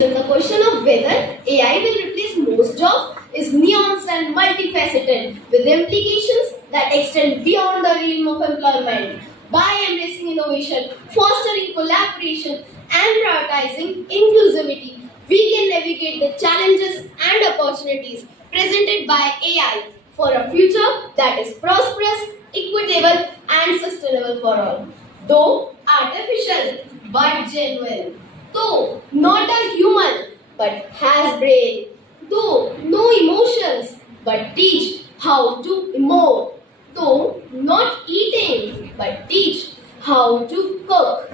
The question of whether AI will replace most jobs is nuanced and multifaceted, with implications that extend beyond the realm of employment. By embracing innovation, fostering collaboration, and prioritizing inclusivity, we can navigate the challenges and opportunities presented by AI for a future that is prosperous, equitable, and sustainable for all. Though artificial but genuine. Though not a human, but has brain. Though no emotions, but teach how to emote. Though not eating, but teach how to cook.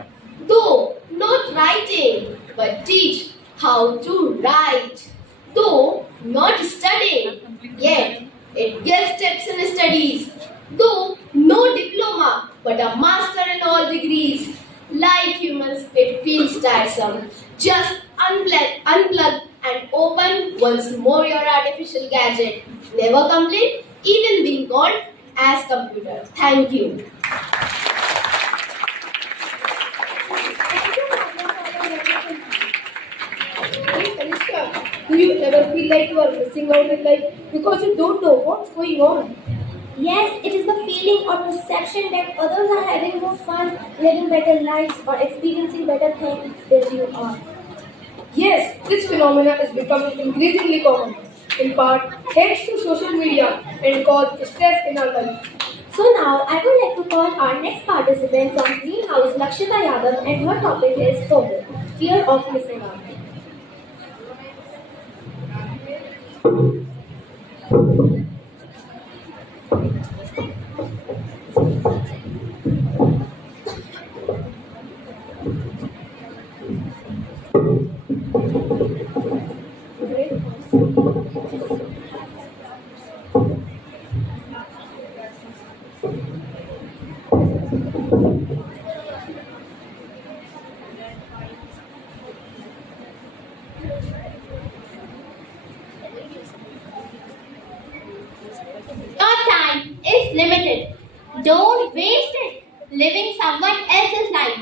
Though not writing, but teach how to write. Though not studying, yet it gives tips in studies. Though no diploma, but a master in all degrees. Like humans, it feels tiresome. Just unplug and open once more your artificial gadget. Never complain, even being called as computer. Thank you. Do you ever feel like you are missing out in life because you don't know what's going on? Yes, it is the feeling or perception that others are having more fun, living better lives, or experiencing better things than you are. Yes, this phenomena is becoming increasingly common, in part thanks to social media and cause stress in our life. So now I would like to call our next participant from Greenhouse, Lakshita Yadav, and her topic is FOMO, fear of missing out. Your time is limited. Don't waste it living someone else's life.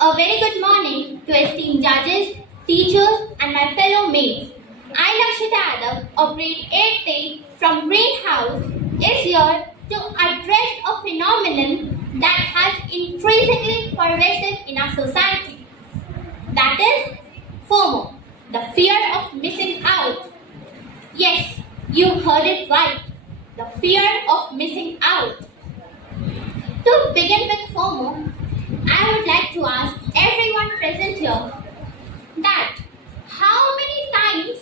A very good morning to esteemed judges, teachers, and my fellow mates. I, Lakshita Yadav, of grade 8A from Greenhouse, is here to address a phenomenon that has increasingly pervasive in our society. That is FOMO, the fear of missing out. Yes, you heard it right. The fear of missing out. To begin with FOMO, I would like to ask everyone present here that how many times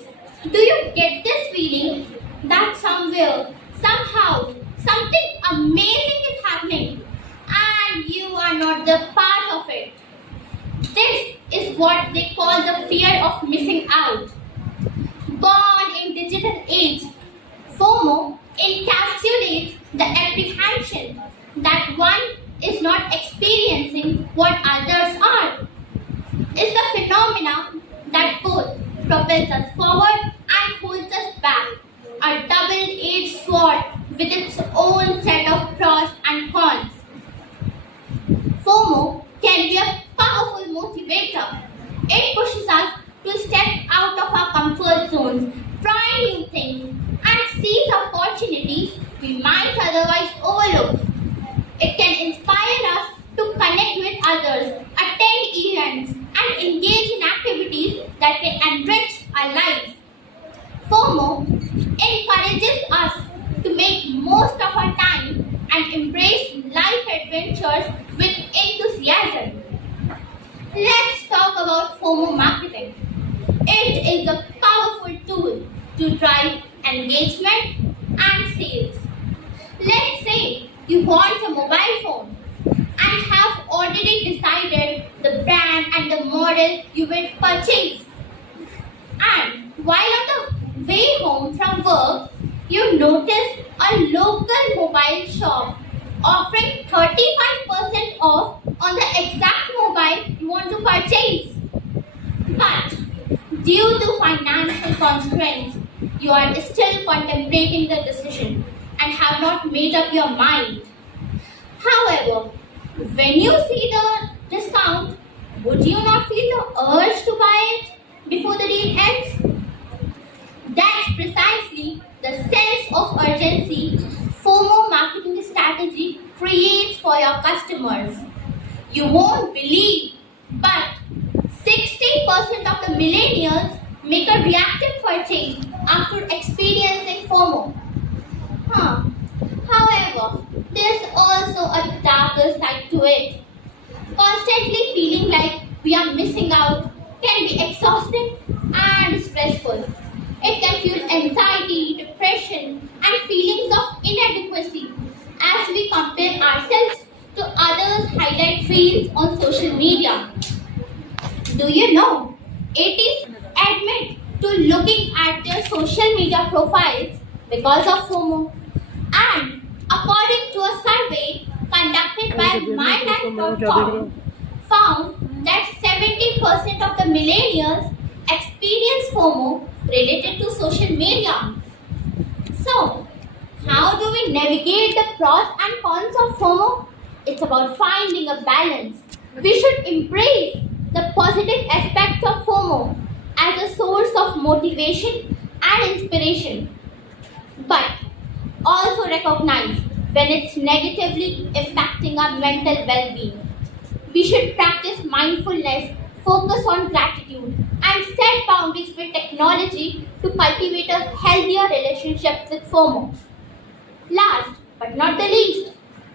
do you get this feeling that somewhere, somehow, something amazing is happening and you are not the part of it? This is what they call the fear of missing out. Born in digital age, FOMO encapsulates the apprehension that one is not experiencing what others are. It's the phenomena that both propels us forward and holds us back, a double-edged sword with its own set of pros and cons. FOMO can be a powerful motivator. It pushes us to step out of our comfort zones, try new things, and seize opportunities we might otherwise overlook. It can inspire us to connect with others, attend events, and engage in activities that can enrich our lives. FOMO encourages us to make most of our time and embrace life adventures with enthusiasm. Let's talk about FOMO marketing. It is a powerful tool to drive engagement and sales. Let's say you want a mobile phone and have already decided the brand and the model you will purchase. And while on the way home from work, you notice a local mobile shop offering 35% off on the exact mobile you want to purchase. But due to financial constraints, you are still contemplating the decision and have not made up your mind. However, when you see the discount, would you not feel the urge to buy it before the deal urgency FOMO marketing strategy creates for your customers. You won't believe, but 60% of the millennials make a reactive purchase after experiencing FOMO. Huh. However, there's also a darker side to it. Constantly feeling like we are missing out can be exhausting and stressful. It can fuel anxiety, depression, and feelings of inadequacy as we compare ourselves to others' highlight reels on social media. Do you know? 80s admit to looking at their social media profiles because of FOMO. And according to a survey conducted by MyLife.com, found that 70% of the millennials experience FOMO related to social media. So, how do we navigate the pros and cons of FOMO? It's about finding a balance. We should embrace the positive aspects of FOMO as a source of motivation and inspiration, but also recognize when it's negatively impacting our mental well-being. We should practice mindfulness, focus on gratitude, and set boundaries with technology to cultivate a healthier relationship with FOMO. Last but not the least,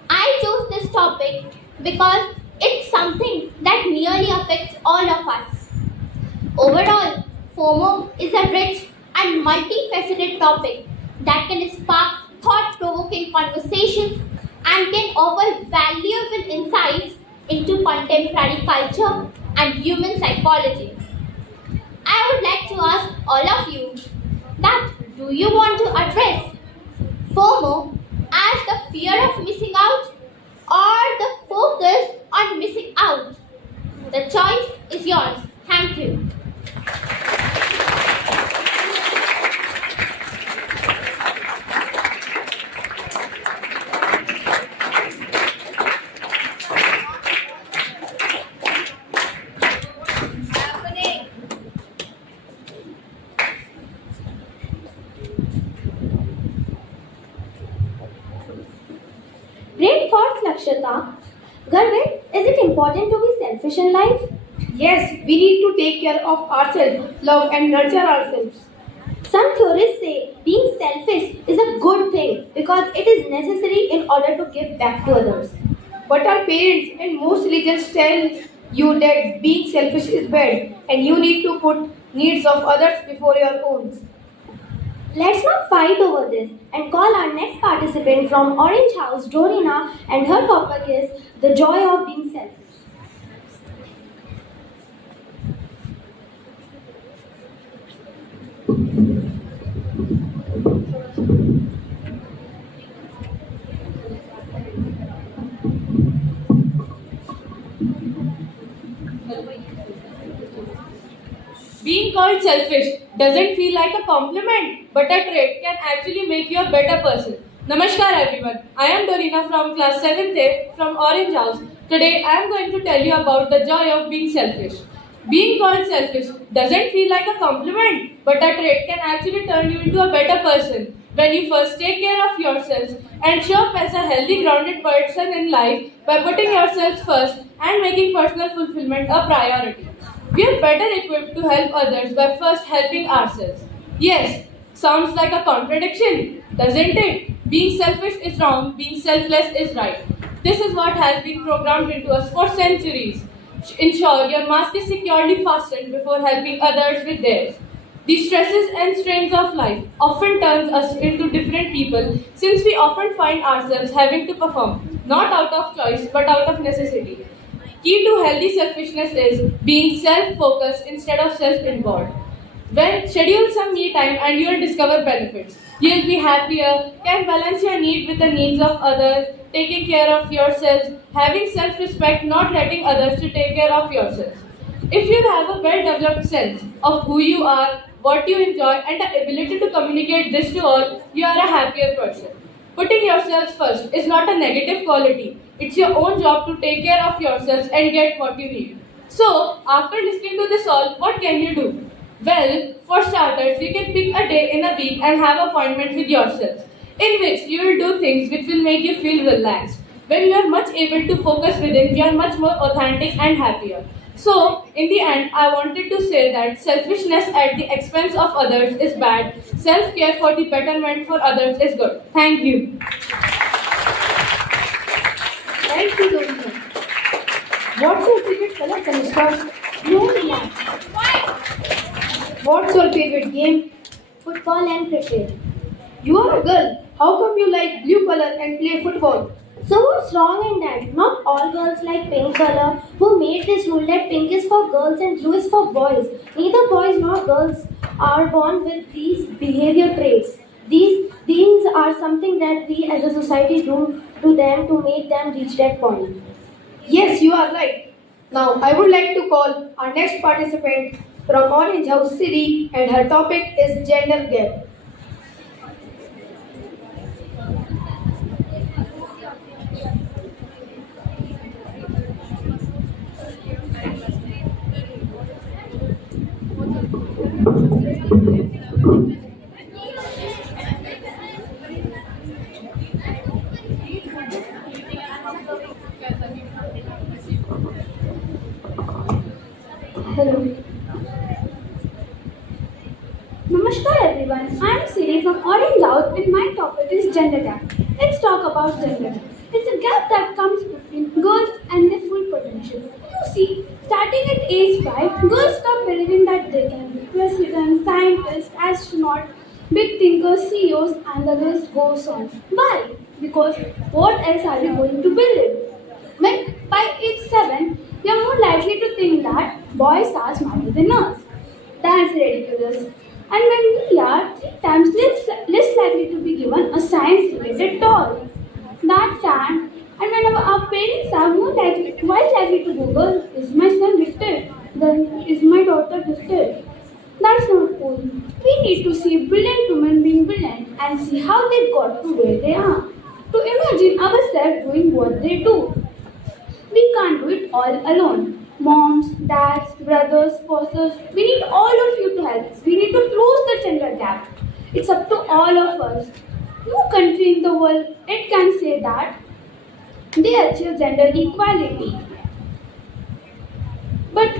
I chose this topic because it's something that nearly affects all of us. Overall, FOMO is a rich and multifaceted topic that can spark thought-provoking conversations and can offer valuable insights into contemporary culture and human psychology. I would like to ask all of you that do you want to address FOMO as the fear of missing out or the focus on missing out? The choice is yours. Thank you. Great thoughts, Lakshata. Garvit, is it important to be selfish in life? Yes, we need to take care of ourselves, love and nurture ourselves. Some theorists say being selfish is a good thing because it is necessary in order to give back to others. But our parents and most religions tell you that being selfish is bad and you need to put needs of others before your own. Let's not fight over this and call our next participant from Orange House, Dorina, and her topic is the joy of being selfish. Being called selfish doesn't feel like a compliment, but a trait can actually make you a better person. Namaskar everyone. I am Dorina from class 7th A from Orange House. Today I am going to tell you about the joy of being selfish. Being called selfish doesn't feel like a compliment, but a trait can actually turn you into a better person. When you first take care of yourselves and show up as a healthy, grounded person in life by putting yourselves first and making personal fulfillment a priority. We are better equipped to help others by first helping ourselves. Yes, sounds like a contradiction, doesn't it? Being selfish is wrong, being selfless is right. This is what has been programmed into us for centuries. Ensure your mask is securely fastened before helping others with theirs. The stresses and strains of life often turns us into different people since we often find ourselves having to perform, not out of choice but out of necessity. Key to healthy selfishness is being self-focused instead of self-involved. When schedule some me time and you will discover benefits. You'll be happier, can balance your need with the needs of others, taking care of yourselves, having self-respect, not letting others to take care of yourselves. If you have a well-developed sense of who you are, what you enjoy, and the ability to communicate this to all, you are a happier person. Putting yourselves first is not a negative quality. It's your own job to take care of yourselves and get what you need. So, after listening to this all, what can you do? Well, for starters, you can pick a day in a week and have an appointment with yourselves. in which you will do things which will make you feel relaxed. When you are much able to focus within, you are much more authentic and happier. So, in the end, I wanted to say that selfishness at the expense of others is bad. Self-care for the betterment for others is good. Thank you. Thank you, Dorina. What's your favorite color, Kanishka? Blue, What's your favorite game? football and cricket. You are a girl. How come you like blue color and play football? So what's wrong in that? Not all girls like pink color. Who made this rule that pink is for girls and blue is for boys? Neither boys nor girls are born with these behavior traits. These are something that we as a society do to them to make them reach that point. Yes, you are right. Now, I would like to call our next participant from Orange House City, and her topic is gender gap. Hello. Namaskar everyone. I am Siri from Orange House and my topic is gender gap. Let's talk about gender gap. It's a gap that comes between girls and their full potential. You see, starting at age 5, girls stop believing that they can be president, scientists, astronauts, big thinkers, CEOs, and the list goes on. Why? Because what else are we going to believe? When by age 7, we are more likely to think that boys are smarter than us. That's ridiculous. And when we are 3 times less likely to be given a science-related toy. That's sad. And when our parents are twice likely to Google, is my son gifted? Then is my daughter gifted? That's not cool. We need to see brilliant women being brilliant and see how they got to where they are. To imagine ourselves doing what they do. We can't do it all alone. Moms, dads, brothers, spouses, we need all of you to help. We need to close the gender gap. It's up to all of us. No country in the world it can say that they achieve gender equality. But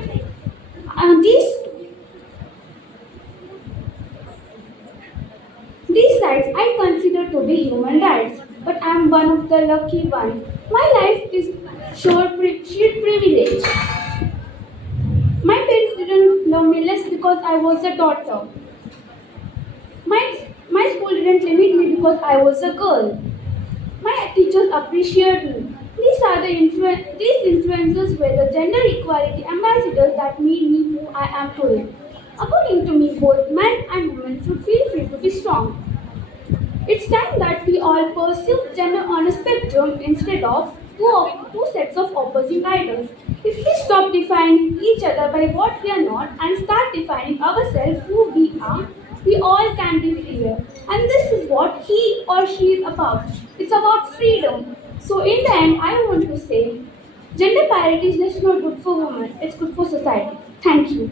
these rights I consider to be human rights, but I am one of the lucky ones. My life is sheer privilege. My parents didn't love me less because I was a daughter. My school didn't limit me because I was a girl. My teachers appreciate me. These influences were the gender equality ambassadors that made me who I am today. According to me, both men and women should feel free to be strong. It's time that we all pursue gender on a spectrum instead of two sets of opposing idols. If we stop defining each other by what we are not and start defining ourselves who we are, we all can be freer. And this is what he or she is about. It's about freedom. So in the end, I want to say, gender parity is just not good for women, it's good for society. Thank you.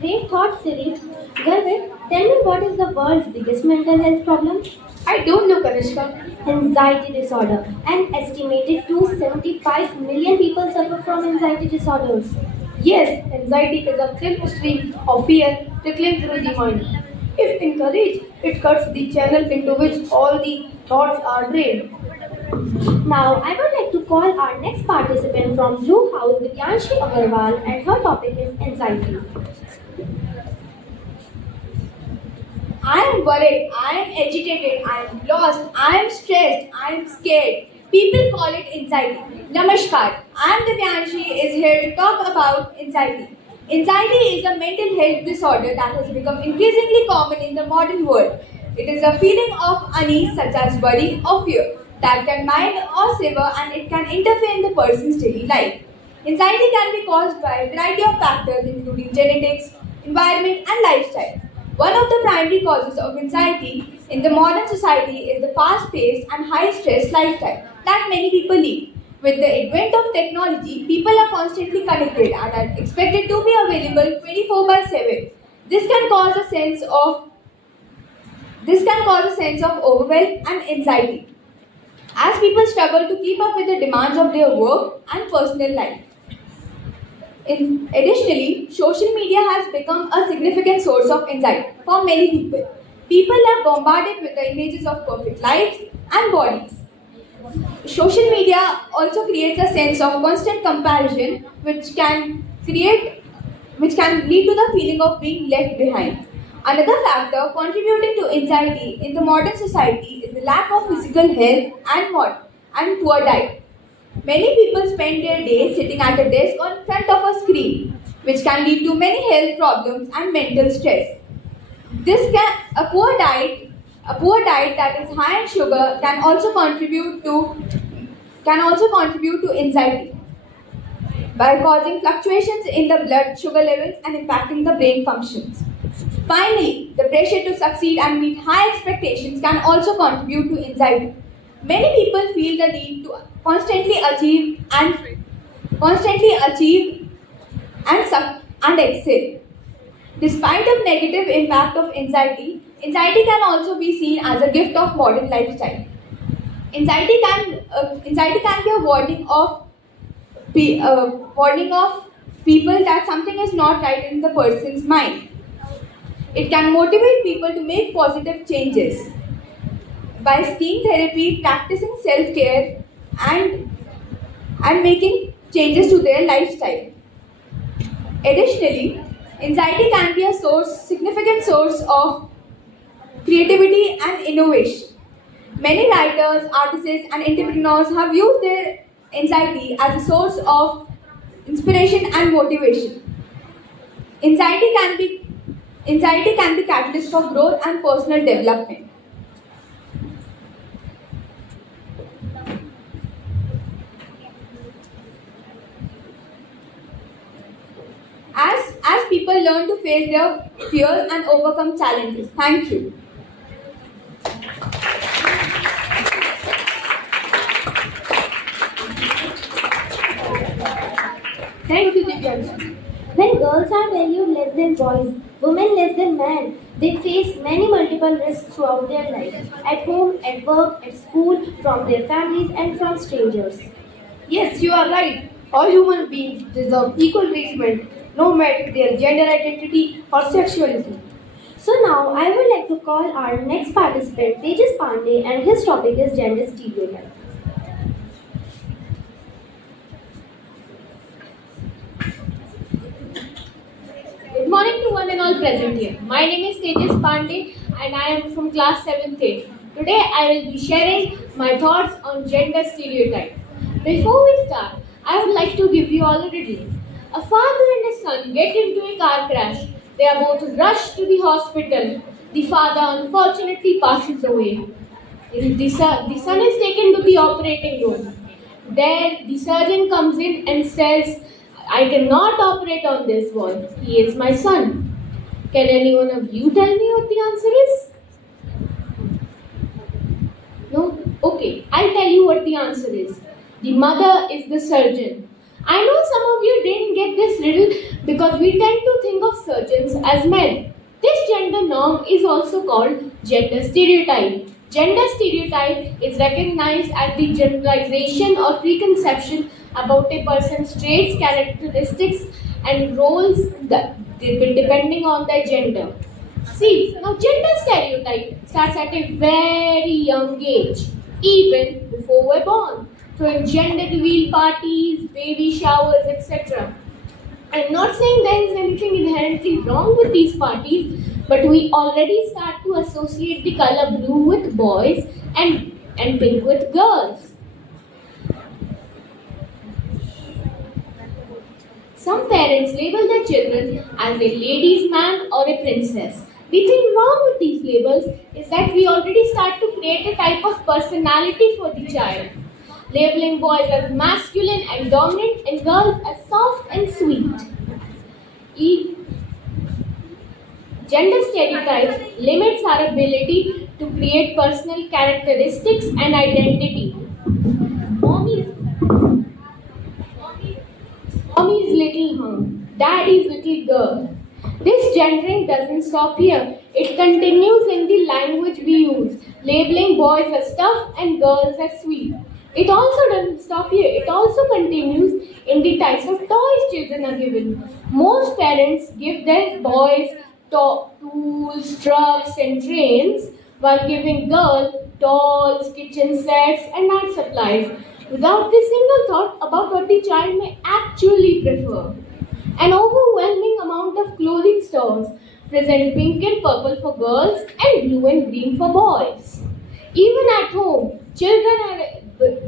Great thought, Siri. Garvit, tell me what is the world's biggest mental health problem? I don't know, Kanishka. Anxiety disorder. An estimated 275 million people suffer from anxiety disorders. Yes, anxiety is a thin stream of fear trickling through the mind. If encouraged, it cuts the channel into which all the thoughts are drained. Now, I would like to call our next participant from Blue House, Vidyanshi Agarwal, and her topic is anxiety. I am worried, I am agitated, I am lost, I am stressed, I am scared. People call it anxiety. Namaskar, I am Divyanshi is here to talk about anxiety. Anxiety is a mental health disorder that has become increasingly common in the modern world. It is a feeling of unease such as worry or fear that can mild or severe and it can interfere in the person's daily life. Anxiety can be caused by a variety of factors including genetics, environment and lifestyle. One of the primary causes of anxiety in the modern society is the fast-paced and high-stress lifestyle that many people lead. With the advent of technology, people are constantly connected and are expected to be available 24/7. This can cause a sense of overwhelm and anxiety as people struggle to keep up with the demands of their work and personal life. Additionally, social media has become a significant source of anxiety for many people. People are bombarded with the images of perfect lives and bodies. Social media also creates a sense of constant comparison, which can lead to the feeling of being left behind. Another factor contributing to anxiety in the modern society is the lack of physical health and poor diet. Many people spend their days sitting at a desk or in front of a screen, which can lead to many health problems and mental stress. A poor diet that is high in sugar can also contribute to anxiety by causing fluctuations in the blood sugar levels and impacting the brain functions. Finally, the pressure to succeed and meet high expectations can also contribute to anxiety. Many people feel the need to constantly achieve and excel. Despite the negative impact of anxiety, anxiety can also be seen as a gift of modern lifestyle. Anxiety can be a warning of people that something is not right in the person's mind. It can motivate people to make positive changes by seeking therapy, practicing self-care, and making changes to their lifestyle. Additionally, anxiety can be a significant source of creativity and innovation. Many writers, artists, and entrepreneurs have used their anxiety as a source of inspiration and motivation. Anxiety can be catalyst for growth and personal development. As people learn to face their fears and overcome challenges. Thank you. Thank you, Divyanshi. When girls are valued less than boys, women less than men, they face many multiple risks throughout their life, at home, at work, at school, from their families and from strangers. Yes, you are right. All human beings deserve equal treatment, no matter their gender identity or sexuality. So now I would like to call our next participant, Tejas Pandey, and his topic is gender stereotype. Good morning to one and all present here. My name is Tejas Pandey and I am from class 7th A. Today I will be sharing my thoughts on gender stereotype. Before we start, I would like to give you all a riddle. A father and a son get into a car crash. They are both rushed to the hospital. The father unfortunately passes away. The son is taken to the operating room. There the surgeon comes in and says, I cannot operate on this boy. He is my son. Can any one of you tell me what the answer is? No? Okay, I'll tell you what the answer is. The mother is the surgeon. I know some of you didn't get this riddle because we tend to think of surgeons as men. This gender norm is also called gender stereotype. Gender stereotype is recognized as the generalization or preconception about a person's traits, characteristics, and roles depending on their gender. See, now gender stereotype starts at a very young age, even before we're born, throwing gender reveal parties, baby showers, etc. I'm not saying there is anything inherently wrong with these parties, but we already start to associate the color blue with boys and pink with girls. Some parents label their children as a ladies' man or a princess. The thing wrong with these labels is that we already start to create a type of personality for the child, labeling boys as masculine and dominant and girls as soft and sweet. Gender stereotypes limits our ability to create personal characteristics and identity. Mommy's little hunk, daddy's little girl. This gendering doesn't stop here. It continues in the language we use, labeling boys as tough and girls as sweet. It also doesn't stop here. It also continues in the types of toys children are given. Most parents give their boys tools, trucks, and trains, while giving girls dolls, kitchen sets, and art supplies, without a single thought about what the child may actually prefer. An overwhelming amount of clothing stores present pink and purple for girls and blue and green for boys. Even at home,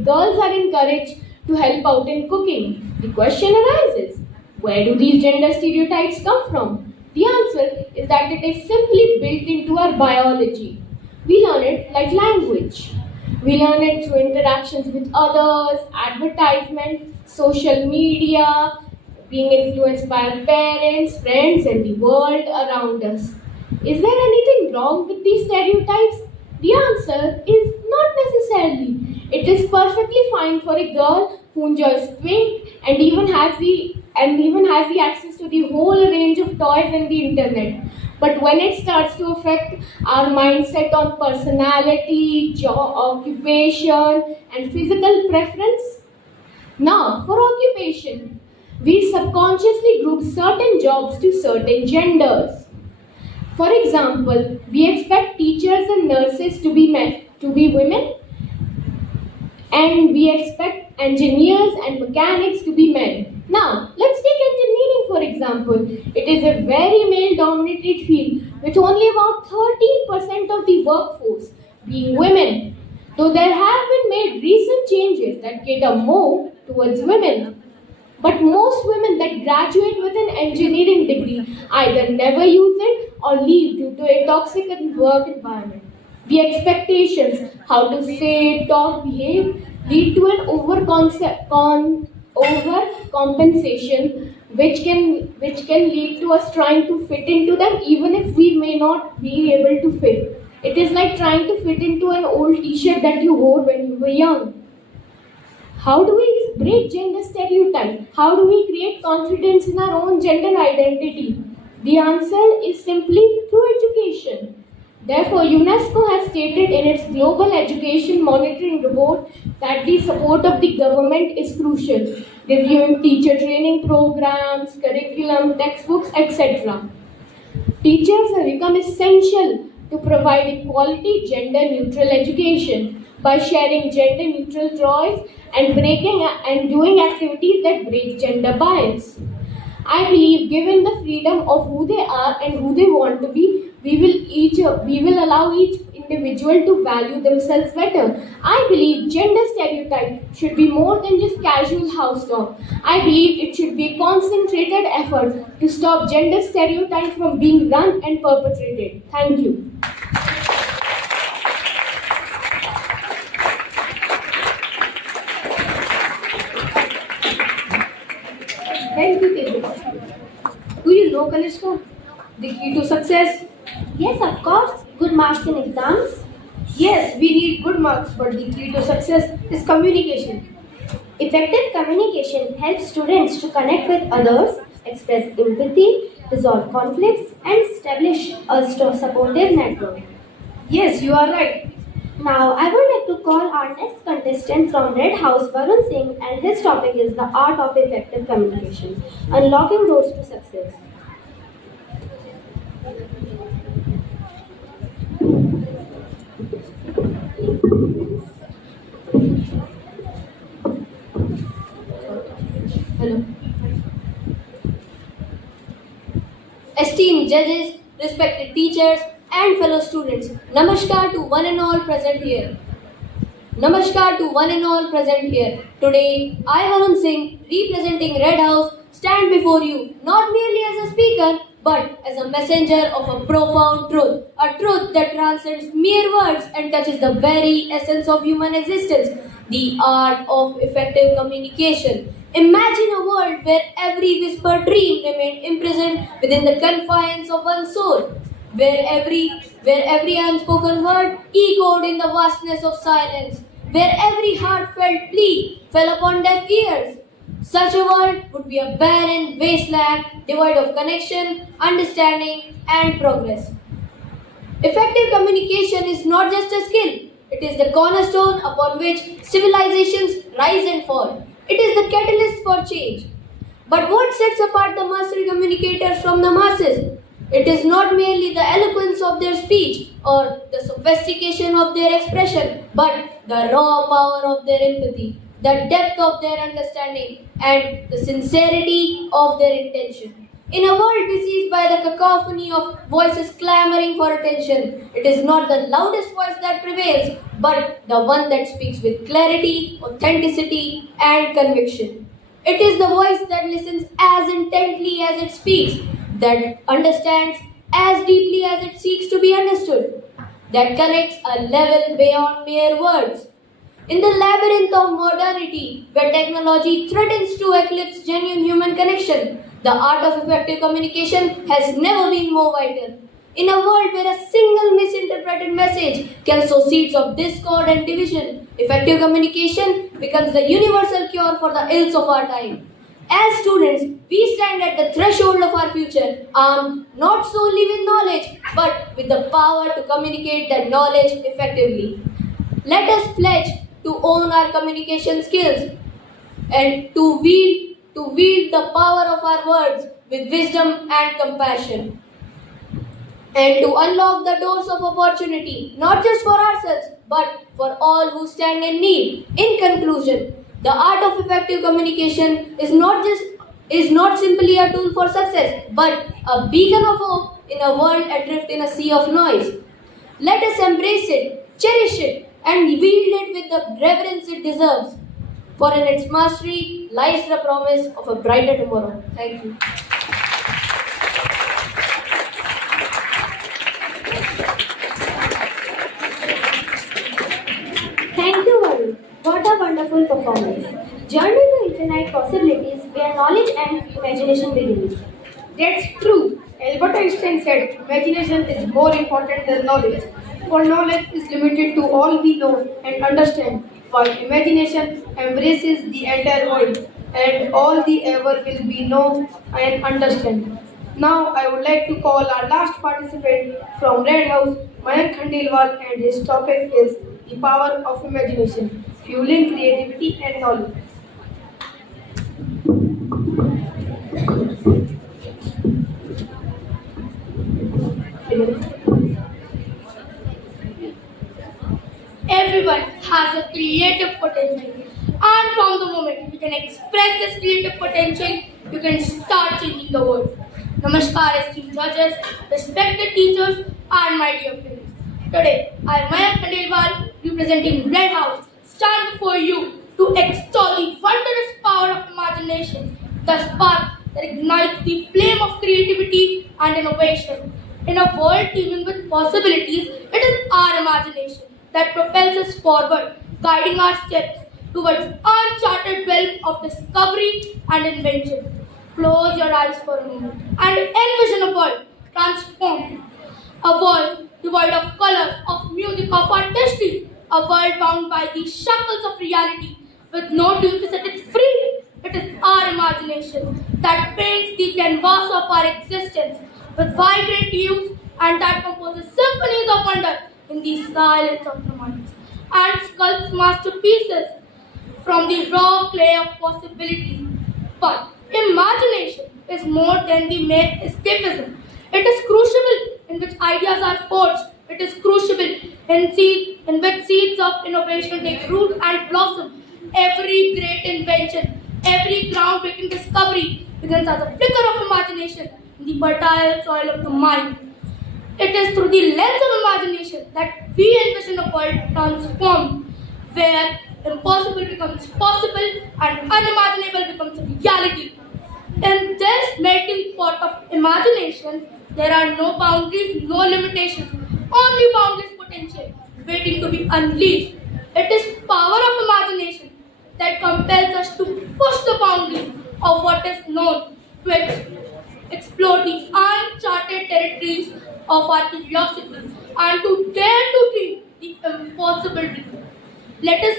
girls are encouraged to help out in cooking. The question arises, where do these gender stereotypes come from? The answer is that it is simply built into our biology. We learn it like language. We learn it through interactions with others, advertisements, social media, being influenced by our parents, friends, and the world around us. Is there anything wrong with these stereotypes? The answer is not necessarily. It is perfectly fine for a girl who enjoys swing and even has the access to the whole range of toys and the internet. But when it starts to affect our mindset on personality, job, occupation, and physical preference. Now, for occupation, we subconsciously group certain jobs to certain genders. For example, we expect teachers and nurses to be women, and we expect engineers and mechanics to be men. Now, let's take engineering for example. It is a very male-dominated field with only about 13% of the workforce being women, though there have been made recent changes that cater more towards women. But most women that graduate with an engineering degree either never use it or leave due to a toxic work environment. The expectations, how to say, talk, behave, lead to an overcompensation, which can lead to us trying to fit into them even if we may not be able to fit. It is like trying to fit into an old t-shirt that you wore when you were young. How do we break gender stereotype? How do we create confidence in our own gender identity? The answer is simply through education. Therefore, UNESCO has stated in its Global Education Monitoring Report that the support of the government is crucial, reviewing teacher training programs, curriculum, textbooks, etc. Teachers have become essential to provide quality gender-neutral education by sharing gender-neutral toys and doing activities that break gender bias. I believe given the freedom of who they are and who they want to be, we will allow each individual to value themselves better. I believe gender stereotype should be more than just casual house talk. I believe it should be a concentrated effort to stop gender stereotypes from being run and perpetrated. Thank you. Thank you, Tejas. Do you know, Kanishka, the key to success? Yes, of course. Good marks in exams. Yes, we need good marks, but the key to success is communication. Effective communication helps students to connect with others, express empathy, resolve conflicts, and establish a supportive network. Yes, you are right. Now, I would like to call our next contestant from Red House, Varun Singh, and his topic is the art of effective communication, unlocking doors to success. Hello. Esteemed judges, respected teachers, and fellow students, Namaskar to one and all present here. Namaskar to one and all present here. Today, I, Varun Singh, representing Red House, stand before you not merely as a speaker, but as a messenger of a profound truth, a truth that transcends mere words and touches the very essence of human existence, the art of effective communication. Imagine a world where every whispered dream remained imprisoned within the confines of one's soul, where every unspoken word echoed in the vastness of silence, where every heartfelt plea fell upon deaf ears. Such a world would be a barren wasteland devoid of connection, understanding, and progress. Effective communication is not just a skill, it is the cornerstone upon which civilizations rise and fall. It is the catalyst for change. But what sets apart the master communicators from the masses? It is not merely the eloquence of their speech or the sophistication of their expression, but the raw power of their empathy, the depth of their understanding, and the sincerity of their intention. In a world besieged by the cacophony of voices clamoring for attention, it is not the loudest voice that prevails, but the one that speaks with clarity, authenticity, and conviction. It is the voice that listens as intently as it speaks, that understands as deeply as it seeks to be understood, that connects a level beyond mere words. In the labyrinth of modernity, where technology threatens to eclipse genuine human connection, the art of effective communication has never been more vital. In a world where a single misinterpreted message can sow seeds of discord and division, effective communication becomes the universal cure for the ills of our time. As students, we stand at the threshold of our future, armed not solely with knowledge, but with the power to communicate that knowledge effectively. Let us pledge to own our communication skills and to wield the power of our words with wisdom and compassion, and to unlock the doors of opportunity, not just for ourselves, but for all who stand in need. In conclusion, the art of effective communication is not simply a tool for success, but a beacon of hope in a world adrift in a sea of noise. Let us embrace it, cherish it, and wield it with the reverence it deserves. For in its mastery lies the promise of a brighter tomorrow. Thank you. Thank you, Varun. What a wonderful performance. Journey to infinite possibilities where knowledge and imagination begins. That's true. Albert Einstein said, imagination is more important than knowledge. For knowledge is limited to all we know and understand, while imagination embraces the entire world and all the ever will be know and understand. Now I would like to call our last participant from Red House, Mayank Khandelwal, and his topic is the power of imagination, fueling creativity and knowledge. Everyone has a creative potential, and from the moment you can express this creative potential, you can start changing the world. Namaskar, esteemed judges, respected teachers, and my dear friends. Today, I am Mayank Khandelwal, representing Red House, stand before you to extol the wondrous power of imagination, the spark that ignites the flame of creativity and innovation. In a world teeming with possibilities, it is our imagination that propels us forward, guiding our steps towards uncharted realm of discovery and invention. Close your eyes for a moment and envision a world transformed, a world devoid of colors, of music, of artistry, a world bound by the shackles of reality with no tool to set it free. It is our imagination that paints the canvas of our existence with vibrant hues and that composes symphonies of wonder in the silence of the minds and sculpts masterpieces from the raw clay of possibilities. But imagination is more than the mere escapism. It is crucible in which ideas are forged. It is crucible in which seeds of innovation take root and blossom. Every great invention, every groundbreaking discovery begins as a flicker of imagination in the fertile soil of the mind. It is through the lens of imagination that we envision a world transformed, where impossible becomes possible and unimaginable becomes reality. In this melting pot of imagination, there are no boundaries, no limitations, only boundless potential waiting to be unleashed. It is power of imagination that compels us to push the boundaries of what is known, to explore the uncharted territories of our curiosity, and to dare to dream the impossible dream. Let us,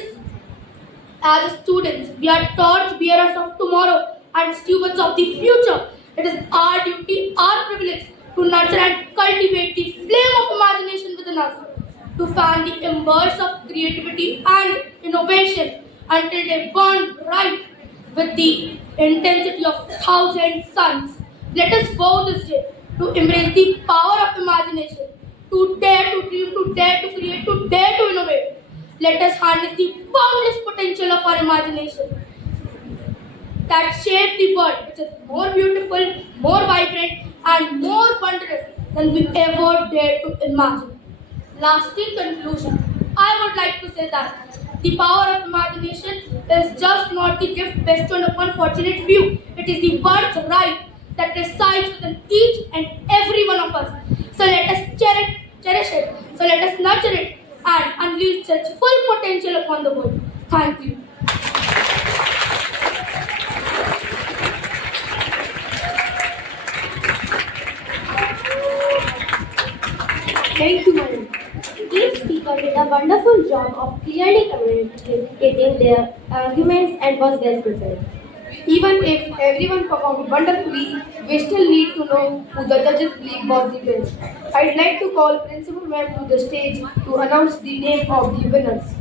as students, we are torch bearers of tomorrow and stewards of the future. It is our duty, our privilege to nurture and cultivate the flame of imagination within us, to fan the embers of creativity and innovation until they burn bright with the intensity of 1,000 suns. Let us vow this day to embrace the power of imagination, to dare to dream, to dare to create, to dare to innovate. Let us harness the boundless potential of our imagination that shape the world, which is more beautiful, more vibrant, and more wondrous than we ever dared to imagine. Lasting conclusion, I would like to say that the power of imagination is just not the gift bestowed upon fortunate few. It is the birthright that resides within each and every one of us. So let us cherish it. So let us nurture it and unleash its full potential upon the world. Thank you. Thank you, Manu. Each speaker did a wonderful job of clearly communicating their arguments and was well prepared. Even if everyone performed wonderfully, we still need to know who the judges believe was the best. I'd like to call Principal Ma'am to the stage to announce the name of the winners.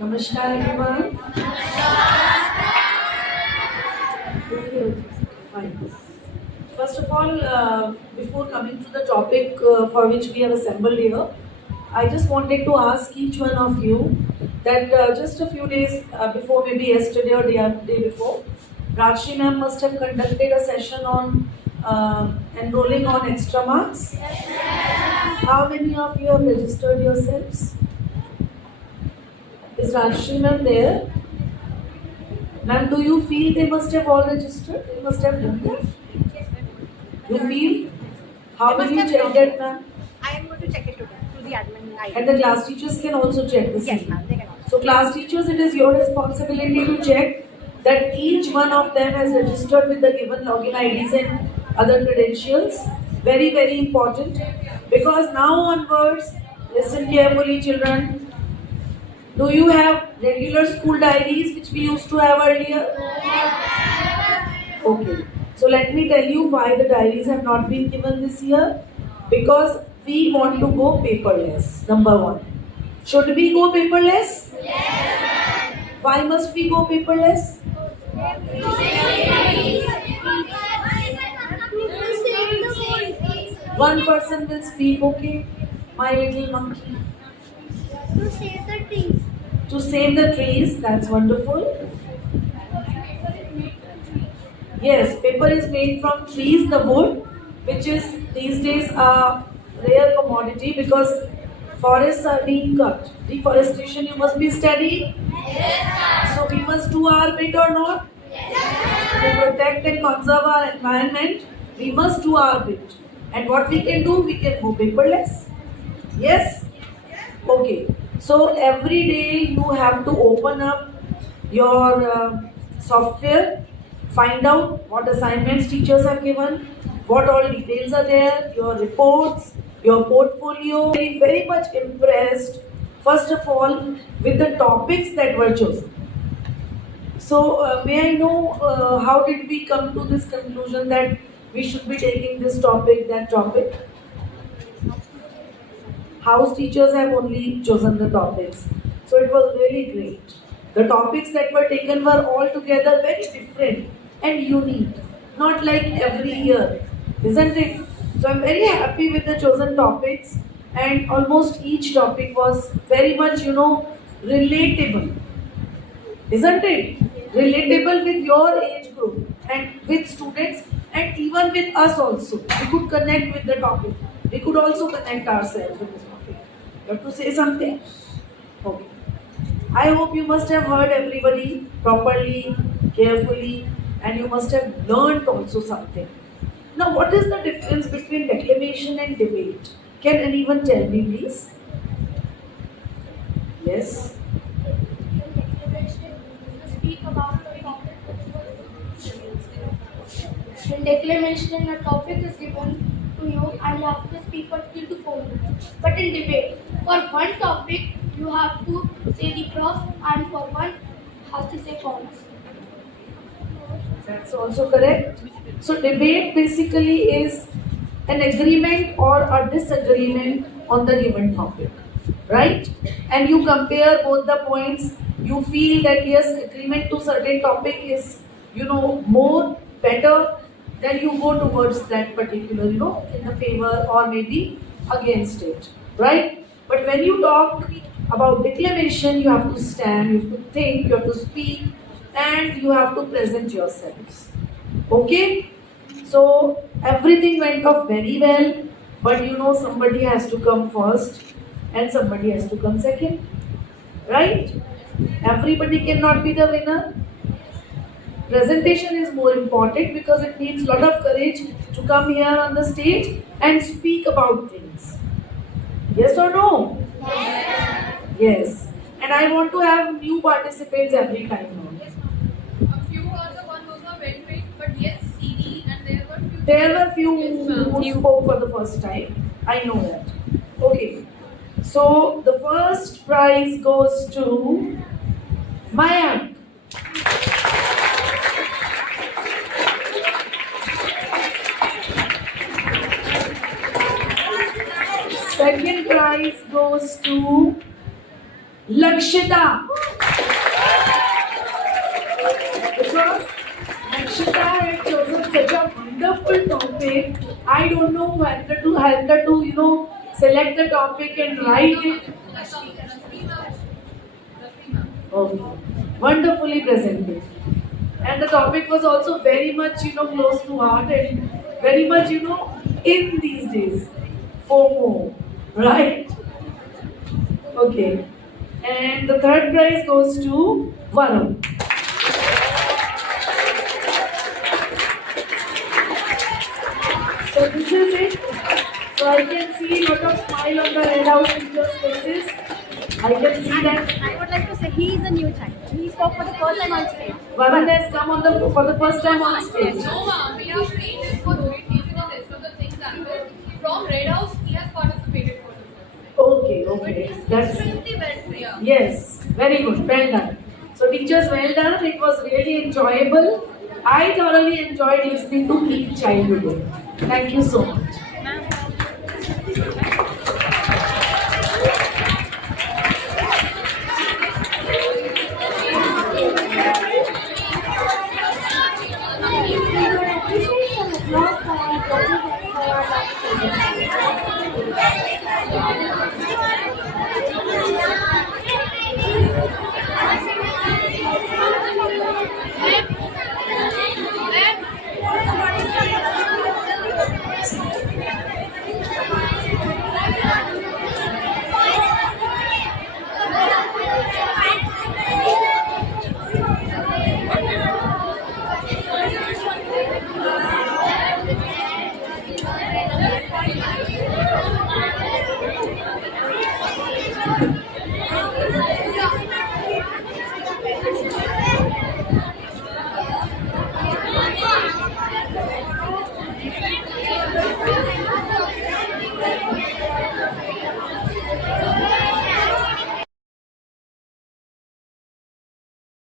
Namaskar everyone. Fine. First of all, before coming to the topic for which we have assembled here, I just wanted to ask each one of you that just a few days before, maybe yesterday or day before, Rajshri ma'am must have conducted a session on enrolling on extra marks. How many of you have registered yourselves? Is Rajshri ma'am there? Ma'am, do you feel they must have all registered? They must have done that? You feel? How will you check that, ma'am? I am going to check it today through the admin ID. And the class teachers can also check this. Yes, ma'am, they can also. So class teachers, it is your responsibility to check that each one of them has registered with the given login IDs and other credentials. Very, very important. Because now onwards, listen carefully children. Do you have regular school diaries which we used to have earlier? Okay. So let me tell you why the diaries have not been given this year. Because we want to go paperless. Number one. Should we go paperless? Yes. Why must we go paperless? One person will speak, okay? My little monkey. To save the trees. To save the trees, that's wonderful. Yes, paper is made from trees, the wood, which is these days a rare commodity because forests are being cut. Deforestation, you must be studying. Yes, so we must do our bit or not? Yes. To protect and conserve our environment, we must do our bit. And what we can do, we can go paperless. Yes? Okay. So every day you have to open up your software, find out what assignments teachers have given, what all details are there, your reports, your portfolio. Very, very much impressed, first of all, with the topics that were chosen. So may I know how did we come to this conclusion that we should be taking this topic, that topic? House teachers have only chosen the topics. So it was really great. The topics that were taken were altogether very different and unique. Not like every year, isn't it? So I'm very happy with the chosen topics, and almost each topic was very much, relatable. Isn't it? Relatable with your age group and with students and even with us also. We could connect with the topic. We could also connect ourselves with this topic. You have to say something? Okay. I hope you must have heard everybody properly, carefully, and you must have learned also something. Now, what is the difference between declamation and debate? Can anyone tell me, please? Yes? Speak about the topic. In declamation, a topic is given to you and you have to speak for 3 to 4 minutes. But in debate, for one topic, you have to say the pros and for one, has to say cons. That's also correct. So debate basically is an agreement or a disagreement on the given topic, right? And you compare both the points. You feel that yes, agreement to certain topic is, more better. Then you go towards that particular, in the favor or maybe against it, right? But when you talk about declamation, you have to stand, you have to think, you have to speak, and you have to present yourselves. Okay? So everything went off very well, but somebody has to come first and somebody has to come second. Right? Everybody cannot be the winner. Presentation is more important because it needs a lot of courage to come here on the stage and speak about things. Yes or no? Yes. Yes. And I want to have new participants every time now. A few are the ones who are well trained, but yes, CD and There were few who spoke for the first time. I know that. Okay. So the first prize goes to Mayank. Second prize goes to Lakshita. Because Lakshita had chosen such a wonderful topic. I don't know whether to help her to, select the topic and write it. Okay. Wonderfully presented. And the topic was also very much, close to heart and very much, in these days. FOMO. Right? Okay. And the third prize goes to Varun. So this is it. So I can see a lot of smile on the Red House teachers' faces. I can see that. I would like to say he is a new child. He spoke for the first time on stage. Varun has come for the first time on stage. No, ma'am, we have trained him for orientation and rest of the things and from Red House he has participated for the first time. Okay. That's Extremely well trained. yes, very good, well done. So teachers, well done. It was really enjoyable. I thoroughly enjoyed listening to each child today. Thank you so much.